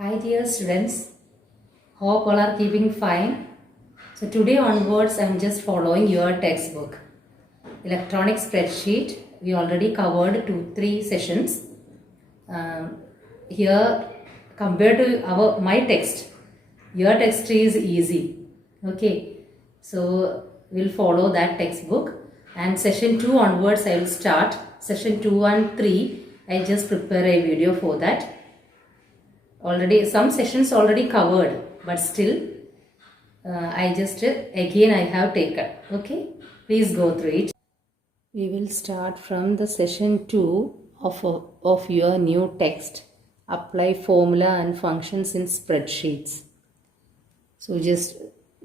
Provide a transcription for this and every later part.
Hi dear students, hope all are keeping fine. So today onwards I am just following your textbook. Electronic spreadsheet, we already covered 2-3 sessions. Here compared to my text, your text is easy. Okay, so we'll follow that textbook and session 2 onwards I will start. Session 2 and 3 I just prepare a video for that. Already some sessions already covered, but still I just again I have taken. Okay, please go through it. We will start from the session 2 of your new text. Apply formula and functions in spreadsheets. So just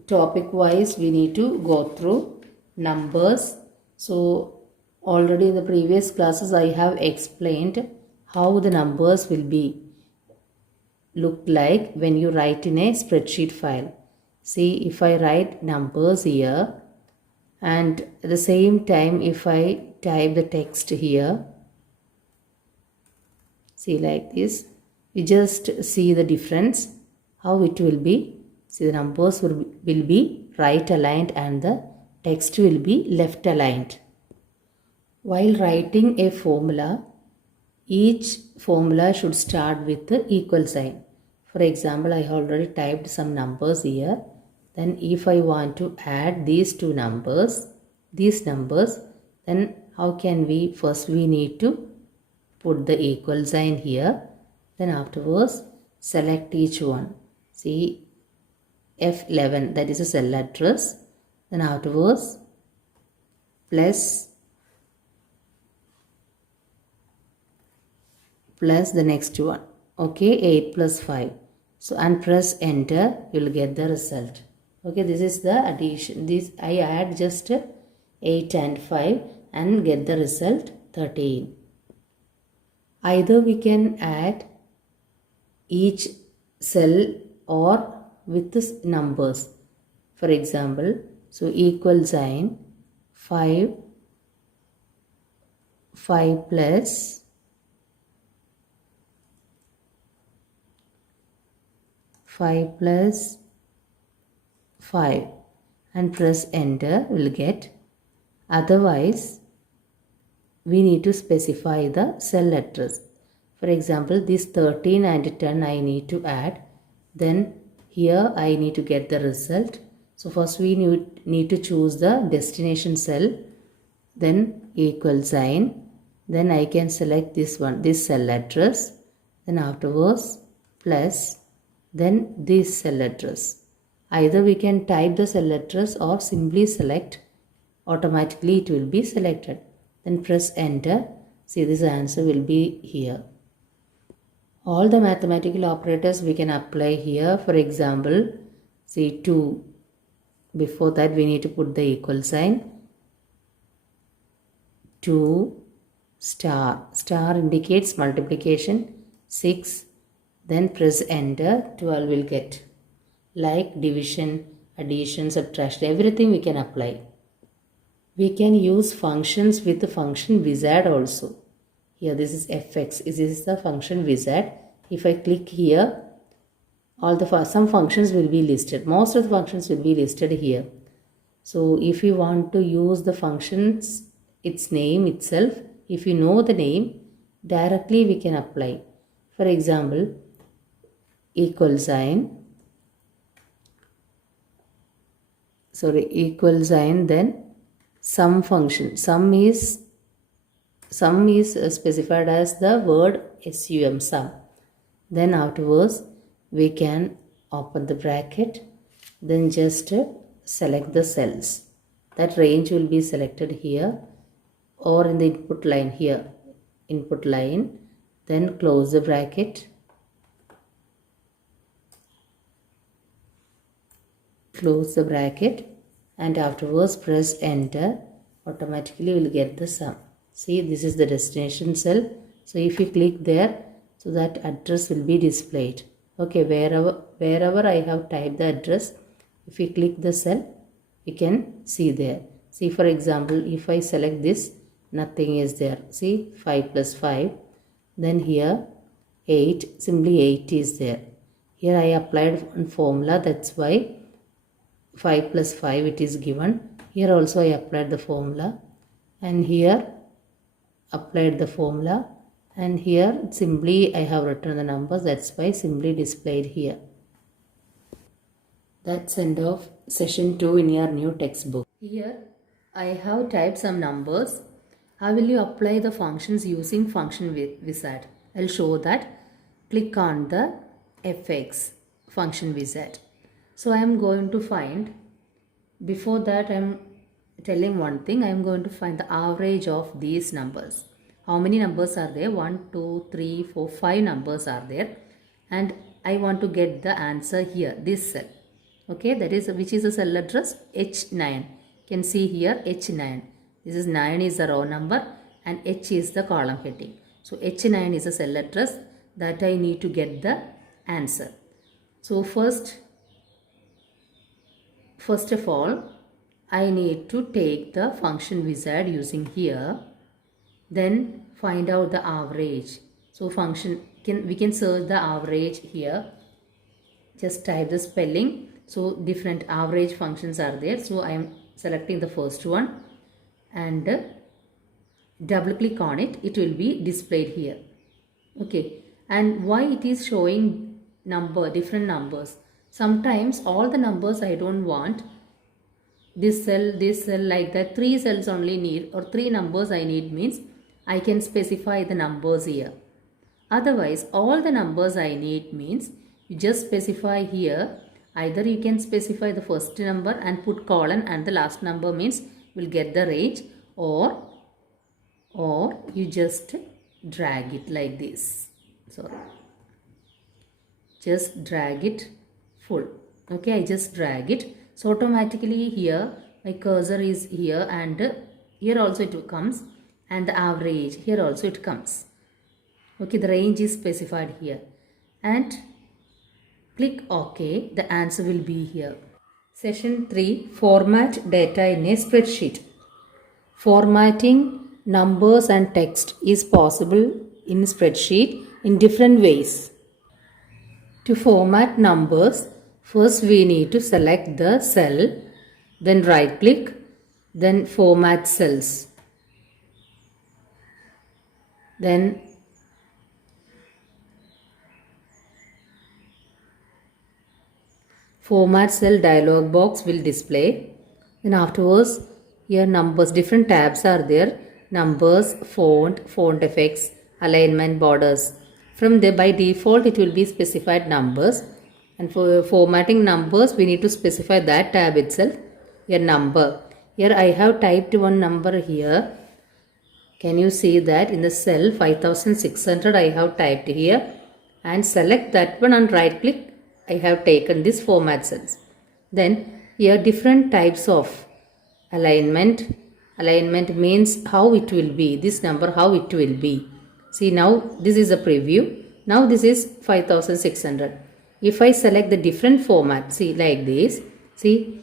topic wise we need to go through numbers. So already in the previous classes I have explained how the numbers will be look like when you write in a spreadsheet file. See, if I write numbers here and at the same time if I type the text here, see like this, we just see the difference how it will be. See, the numbers will be right aligned and the text will be left aligned. While writing a formula, each formula should start with the equal sign. For example, I already typed some numbers here. Then if I want to add these numbers, then how can we? First we need to put the equal sign here. Then afterwards select each one. See, F11, that is a cell address. Then afterwards plus the next one. Okay, 8 plus 5. So and press enter, you will get the result. Okay, this is the addition. This I add just 8 and 5 and get the result 13. Either we can add each cell or with the numbers. For example, so equal sign 5 plus 5 plus 5 and press enter will get. Otherwise, we need to specify the cell address. For example, this 13 and 10 I need to add. Then here I need to get the result. So first we need to choose the destination cell. Then equal sign. Then I can select this one, this cell address. Then afterwards plus. Then this cell address. Either we can type the cell address or simply select. Automatically it will be selected. Then press enter. See, this answer will be here. All the mathematical operators we can apply here. For example, see 2. Before that we need to put the equal sign. 2 star. Star indicates multiplication. 6. Then press enter, 12 will get. Like division, addition, subtraction, everything we can apply. We can use functions with the function wizard also. Here this is fx, this is the function wizard. If I click here, some functions will be listed. Most of the functions will be listed here. So if you want to use the functions, its name itself, if you know the name, directly we can apply. For example, equal sign, then sum function. Sum is specified as the word sum. Then afterwards we can open the bracket, then just select the cells. That range will be selected here or in the input line here, then close the bracket. Close the bracket and afterwards press enter. Automatically will get the sum. See, this is the destination cell. So if you click there, so that address will be displayed. Okay, wherever I have typed the address, if you click the cell, you can see there. See, for example, if I select this, nothing is there. See, 5 plus 5. Then here 8, simply 8 is there. Here I applied one formula, that's why 5 plus 5 it is given. Here also I applied the formula, and here applied the formula, and here simply I have written the numbers, that's why simply displayed here. That's end of session 2 in your new textbook. Here I have typed some numbers. How will you apply the functions using function wizard? I'll show that. Click on the fx function wizard. So I am going to find, before that I am telling one thing, I am going to find the average of these numbers. How many numbers are there? 1, 2, 3, 4, 5 numbers are there, and I want to get the answer here, this cell. Okay, that is, which is the cell address? H9. You can see here H9. This is 9 is the row number and H is the column heading. So H9 is a cell address that I need to get the answer. So first of all, I need to take the function wizard using here, then find out the average. So we can search the average here. Just type the spelling. So different average functions are there. So I am selecting the first one and double click on it. It will be displayed here. Okay. And why it is showing different numbers? Sometimes all the numbers I don't want. This cell, like that. 3 cells only need, or 3 numbers I need, means I can specify the numbers here. Otherwise, all the numbers I need means you just specify here. Either you can specify the first number and put colon, and the last number means will get the range, or you just drag it like this. Sorry. Just drag it full. Okay, I just drag it. So automatically here my cursor is here, and here also it comes, and the average here also it comes. Okay, the range is specified here, and click OK. The answer will be here. Session 3, format data in a spreadsheet. Formatting numbers and text is possible in spreadsheet in different ways. To format numbers, first we need to select the cell, then right click, then format cells. Then format cell dialog box will display. Then afterwards, here numbers, different tabs are there. Numbers, font effects, alignment, borders. From there, by default it will be specified numbers, and for formatting numbers we need to specify that tab itself. Here number. Here I have typed one number here. Can you see that in the cell 5600 I have typed here, and select that one and right click. I have taken this format cells. Then here different types of alignment. Alignment means how it will be. This number how it will be. See, now this is a preview. Now this is 5600. If I select the different format, see like this. See,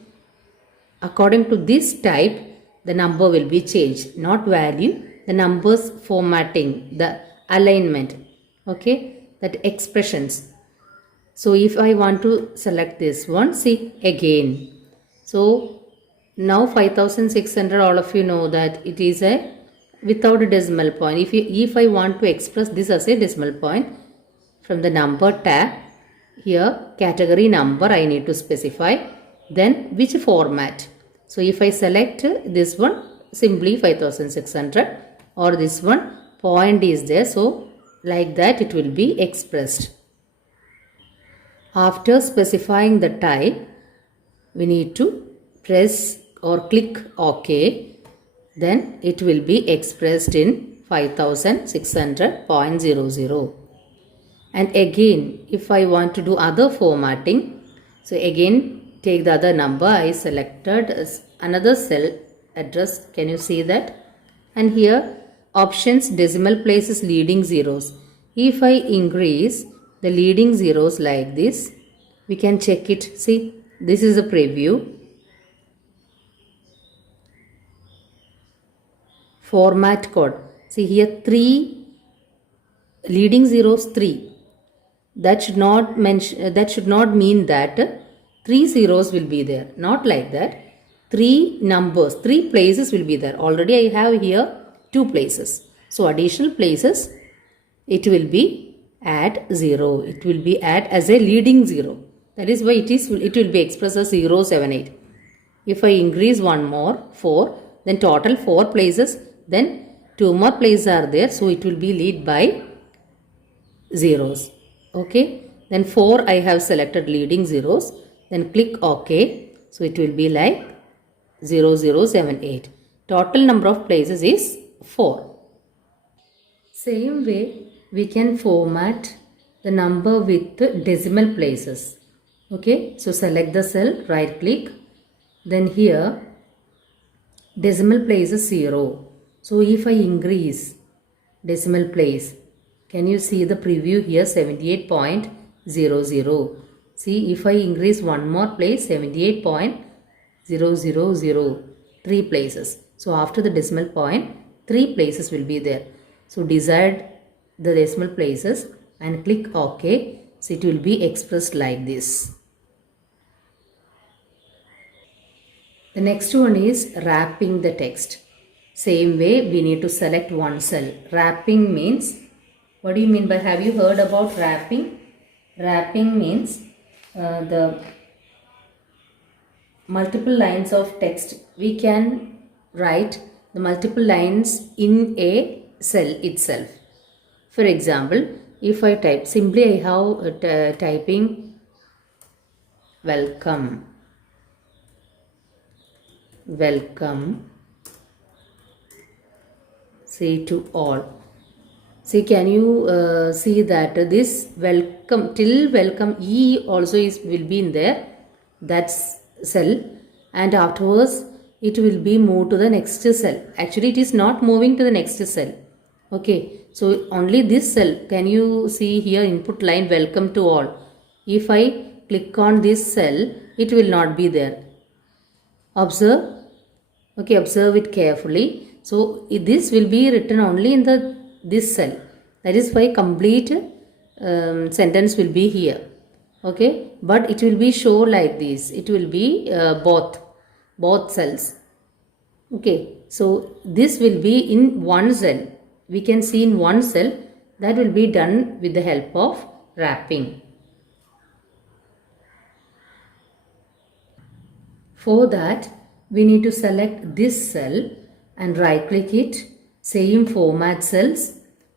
according to this type, the number will be changed. Not value. The numbers formatting, the alignment. Okay, that expressions. So if I want to select this one, see again. So now 5600, all of you know that it is a without a decimal point. If I want to express this as a decimal point, from the number tab, here category number I need to specify, then which format. So if I select this one, simply 5600, or this one point is there, so like that it will be expressed. After specifying the type, we need to press or click OK. Then it will be expressed in 5600.00. And again, if I want to do other formatting, so again take the other number I selected as another cell address. Can you see that? And here options, decimal places, leading zeros. If I increase the leading zeros like this, we can check it. See, this is a preview. Format code. See here 3 leading zeros 3. that should not mention, that should not mean that three zeros will be there. Not like that. Three numbers, three places will be there. Already I have here two places. So additional places, it will be add 0. It will be add as a leading 0. That is why it will be expressed as 0, 7, 8. If I increase one more, 4, then total 4 places, then 2 more places are there. So it will be lead by zeros. Okay. Then 4 I have selected leading zeros. Then click OK. So it will be like 0, 0, 7, 8. Total number of places is 4. Same way we can format the number with decimal places. Okay. So select the cell, right click. Then here decimal place is 0. So if I increase decimal place, can you see the preview here 78.000. See, if I increase one more place, 78.000, 3 places. So after the decimal point, 3 places will be there. So decide the decimal places and click OK. So it will be expressed like this. The next one is wrapping the text. Same way we need to select one cell. Wrapping means, what do you mean by, have you heard about wrapping? Wrapping means the multiple lines of text. We can write the multiple lines in a cell itself. For example, if I type, simply I have typing welcome. Welcome, say to all. See, can you see that this welcome, till welcome E also will be in there, that's cell, and afterwards it will be moved to the next cell. Actually it is not moving to the next cell. Okay, so only this cell, can you see here input line welcome to all. If I click on this cell, it will not be there. Observe. Okay, observe it carefully. So this will be written only in this cell. That is why complete sentence will be here. Okay, but it will be show like this. It will be both cells. Okay, so this will be in one cell. We can see in one cell. That will be done with the help of wrapping. For that, we need to select this cell and right click it, same format cells.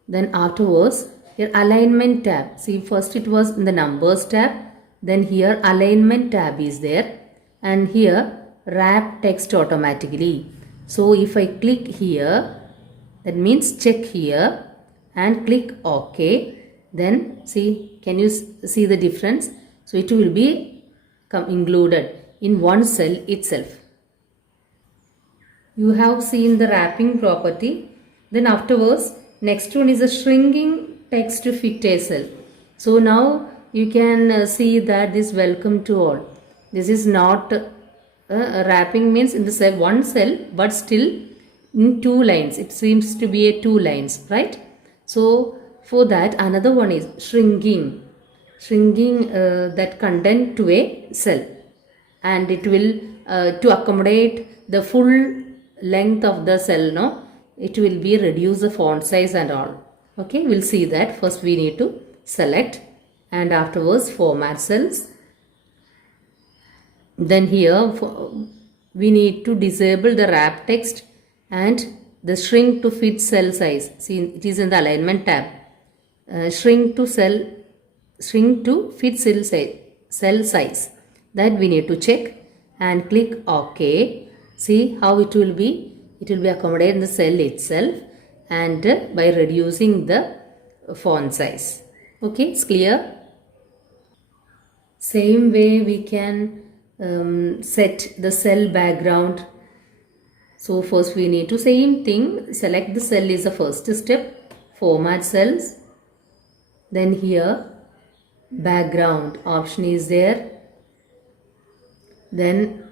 Then afterwards, here alignment tab. See, first it was in the numbers tab. Then here alignment tab is there. And here wrap text automatically. So if I click here, that means check here and click OK. Then see, can you see the difference? So it will be included in one cell itself. You have seen the wrapping property. Then afterwards, next one is a shrinking text to fit a cell. So now you can see that this welcome to all. This is not wrapping means in the cell, one cell, but still in 2 lines. It seems to be a 2 lines, right? So for that, another one is shrinking. Shrinking that content to a cell. And it will to accommodate the full length of the cell, no, it will be reduce the font size and all. Okay, we'll see that. First we need to select and afterwards format cells. Then here we need to disable the wrap text and the shrink to fit cell size. See, it is in the alignment tab. Shrink to fit cell size. That we need to check and click OK. See how it will be. It will be accommodated in the cell itself and by reducing the font size. Okay, it's clear. Same way we can set the cell background. So first we need to same thing. Select the cell is the first step. Format cells. Then here background option is there. Then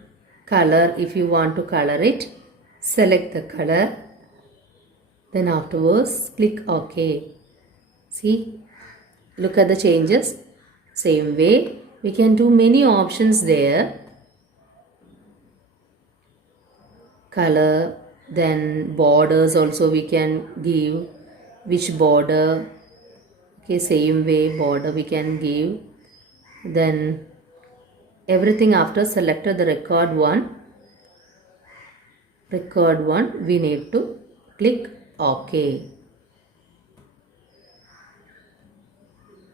color, if you want to color it, select the color. Then afterwards click OK. See, look at the changes. Same way we can do many options there. Color, then borders also we can give which border. Okay, same way border we can give. Then everything after selected the record one we need to click OK.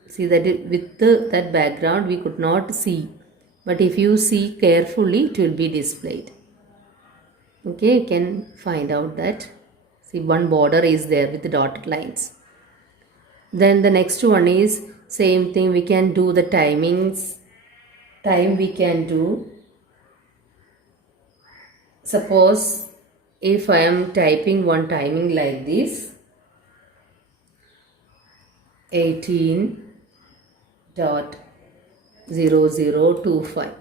See that with that background we could not see, but if you see carefully it will be displayed. Okay, you can find out that. See, one border is there with the dotted lines. Then the next one is same thing, we can do the timings. Time we can do. Suppose if I am typing one timing like this, 18.0025.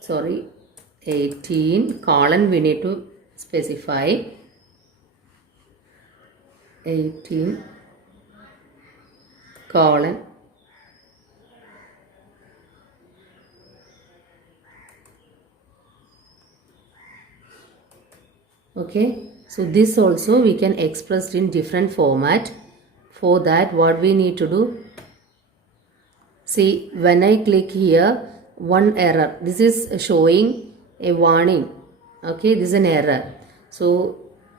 Sorry, 18 colon we need to specify. 18 colon okay. So this also we can express in different format. For that what we need to do, see when I click here, one error, this is showing a warning. Okay, this is an error. So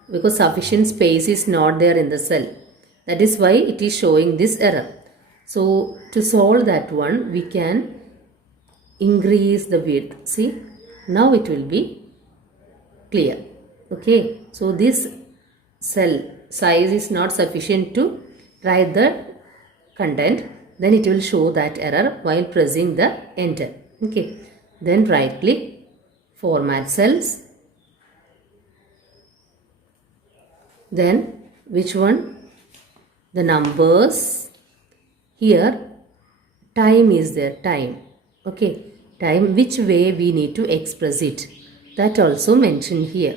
because sufficient space is not there in the cell, that is why it is showing this error. So to solve that one we can increase the width. See, now it will be clear. Okay, so this cell size is not sufficient to write the content, then it will show that error while pressing the enter. Okay, then right click, format cells, then which one, the numbers. Here time is there, time. Okay, time, which way we need to express it, that also mentioned here.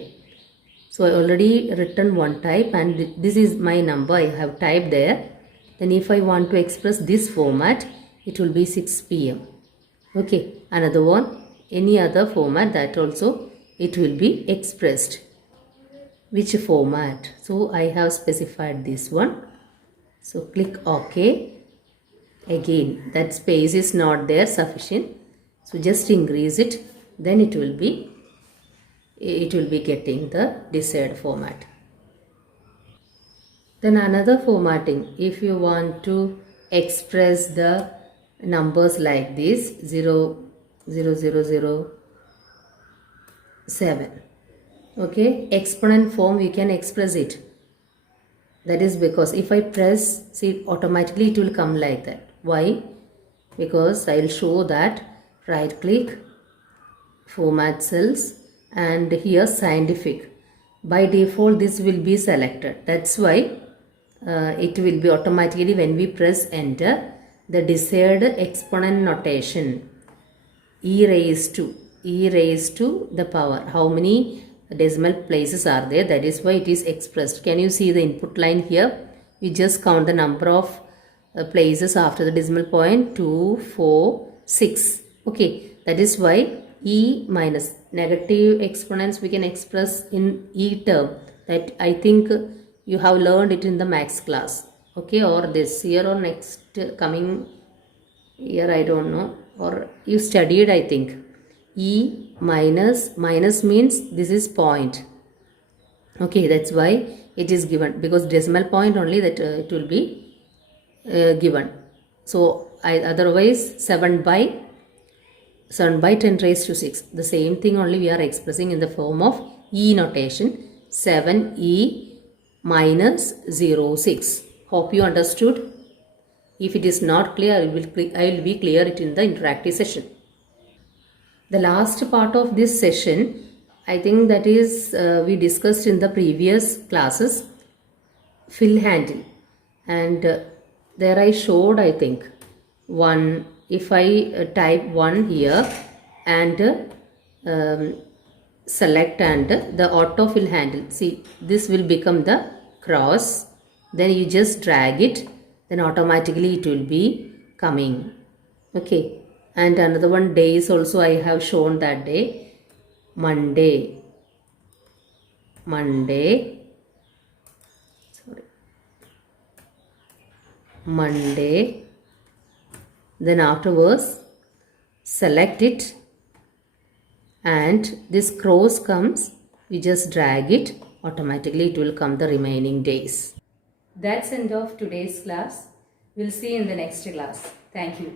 So I already written one type and this is my number I have typed there. Then if I want to express this format, it will be 6 PM. Okay, another one, any other format, that also it will be expressed. Which format? So I have specified this one. So click OK. Again, that space is not there sufficient. So just increase it, then it will be getting the desired format. Then another formatting, if you want to express the numbers like this, 0.00007. Okay, exponent form we can express it. That is because if I press, see, automatically it will come like that. Why? Because I will show that. Right click, format cells, and here scientific. By default this will be selected. That's why it will be automatically, when we press enter, the desired exponent notation, e raised to the power, how many decimal places are there, that is why it is expressed. Can you see the input line here? We just count the number of places after the decimal point, 2, 4, 6. Okay, that is why e minus, negative exponents we can express in e term. That I think you have learned it in the max class. Okay, or this year or next coming year, I don't know, or you studied, I think. E minus means this is point. Okay, that's why it is given, because decimal point only that it will be given. So otherwise 7 by 10 raised to 6, the same thing only we are expressing in the form of e notation, 7e minus 06. Hope you understood. If it is not clear, I will be clear it in the interactive session. The last part of this session, I think that is we discussed in the previous classes, fill handle, and there I showed, I think, one. If I type 1 here and select and the autofill handle, see, this will become the cross, then you just drag it, then automatically it will be coming. Okay, and another one, days also I have shown that day. Monday, Monday, then afterwards select it, and this cross comes, we just drag it, automatically it will come the remaining days. That's end of today's class. We'll see you in the next class. Thank you.